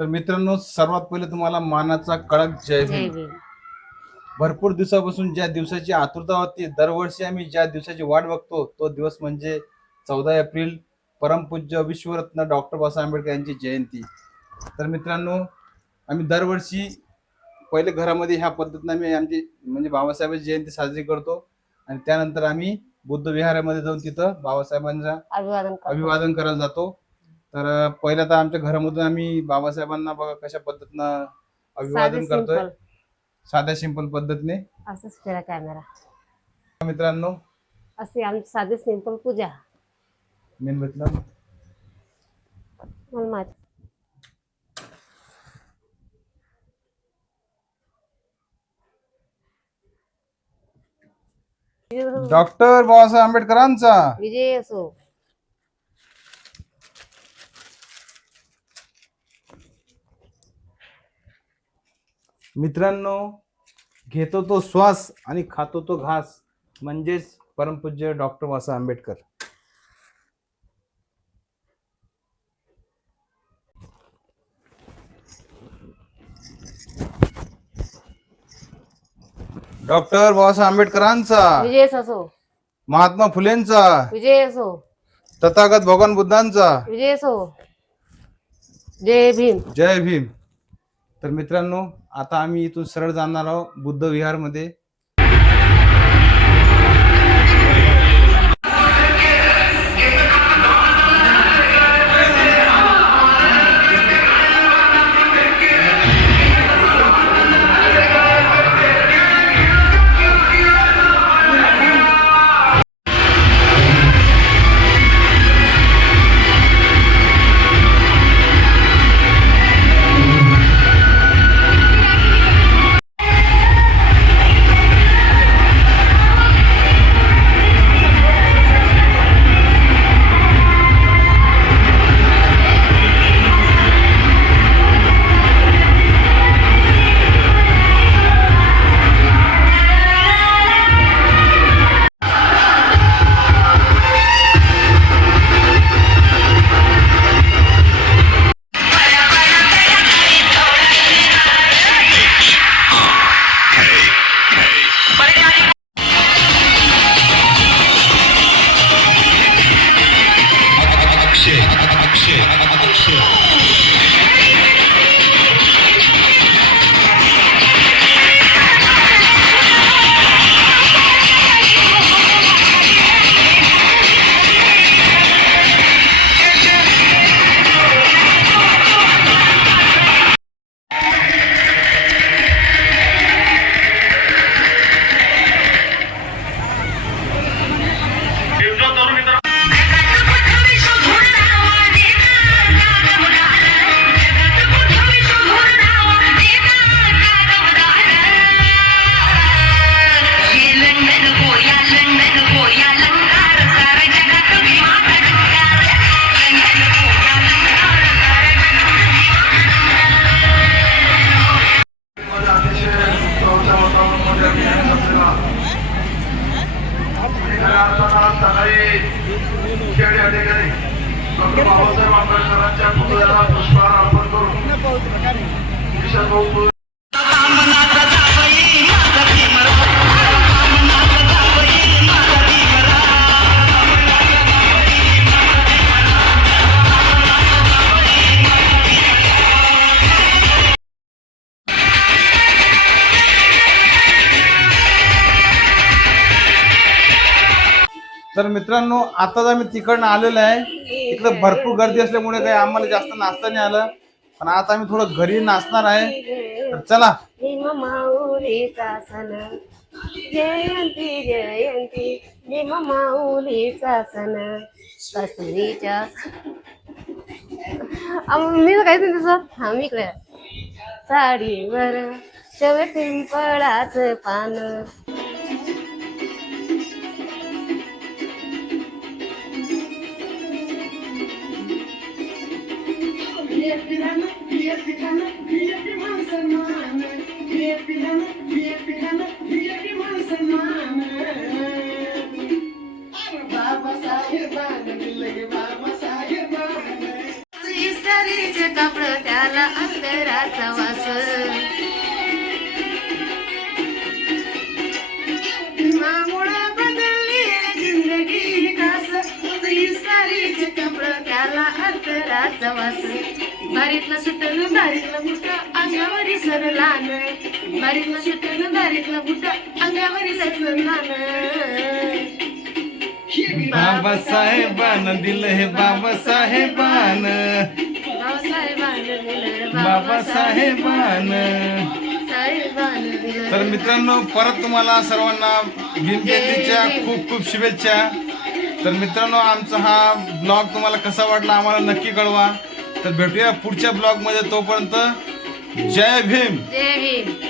तर मित्रांनो, सर्वात पहिले तुम्हाला मानाचा कडक जय भीम. भरपूर दिवसापासून ज्या दिवसाची आतुरता होती, दरवर्षी आम्ही ज्या दिवसाची वाट बघतो, तो दिवस म्हणजे 14 एप्रिल, परमपूज्य विश्वरत्न डॉक्टर बाबासाहेब आंबेडकर यांची जयंती. तर मित्रांनो, आम्ही दरवर्षी पहिले घरामध्ये ह्या पद्धतीने आम्ही आमची म्हणजे बाबासाहेबांची जयंती साजरी करतो आणि त्यानंतर आम्ही बुद्ध विहारामध्ये जाऊन तिथं बाबासाहेबांना अभिवादन करायला जातो. तर पहिल्या तर आमच्या घरामधून आम्ही बाबासाहेबांना बघा कशा पद्धतीनं अभिवादन करतोय, साध्या सिंपल पद्धतीने. असंच फिरा कॅमेरा. मित्रांनो, असे आमची साधी सिंपल पूजा. मेणबत्तीला मला माहिती. डॉक्टर बाबासाहेब आंबेडकरांचा विजय असो. मित्रांनो, घेतो तो श्वास आणि खातो तो घास, म्हणजेच परमपूज्य डॉक्टर बाबासाहेब आंबेडकर. डॉक्टर बाबासाहेब आंबेडकरांचा विजय असो. महात्मा फुलेंचा विजय असो. तथागत भगवान बुद्धांचा विजय असो. जय भीम. जय भीम. तर मित्रांनो, आता आम्ही इथून सरळ जाणार आहोत बुद्ध विहार मध्ये. बाबासाहेब आंबेडकरांच्या पुतळ्याला पुष्पहार अर्पण करून तर मित्रांनो, आताच आम्ही तिकडनं आलेलो आहे. इकडे भरपूर गर्दी असल्यामुळे काही आम्हाला जास्त नाचता नाही आलं, पण आता आम्ही थोडं घरी नाचणार आहे. तर चला. माऊलीचा सण जयंती जयंती माऊलीचा सण कसरीच्या मी काहीच नाही तसं. आम्ही इकडे साडीवर शेवटी पिंपळाच पान. साडीचे कापड त्याला अंतराचा वास मामुळं बदलली जिंदगी खास तुझी साडीचे कापड त्याला अंतराचा वास बारीतलं सुटलं बारीतलं बुटं अंगावरी सरलान बारीतलं सुटलं बारीतलं बुटं अंगावरी सरलान बाबासाहेबानं दिलं हे बाबासाहेबानं बाबासाहेबानं. तर मित्रांनो परत तुम्हाला सर्वांना भीमजयंतीच्या खूप खूप शुभेच्छा. तर मित्रांनो आमचा हा ब्लॉग तुम्हाला कसा वाटला आम्हाला नक्की कळवा. तर भेटूया पुढच्या ब्लॉग मध्ये. तोपर्यंत जय भीम. जय भीम.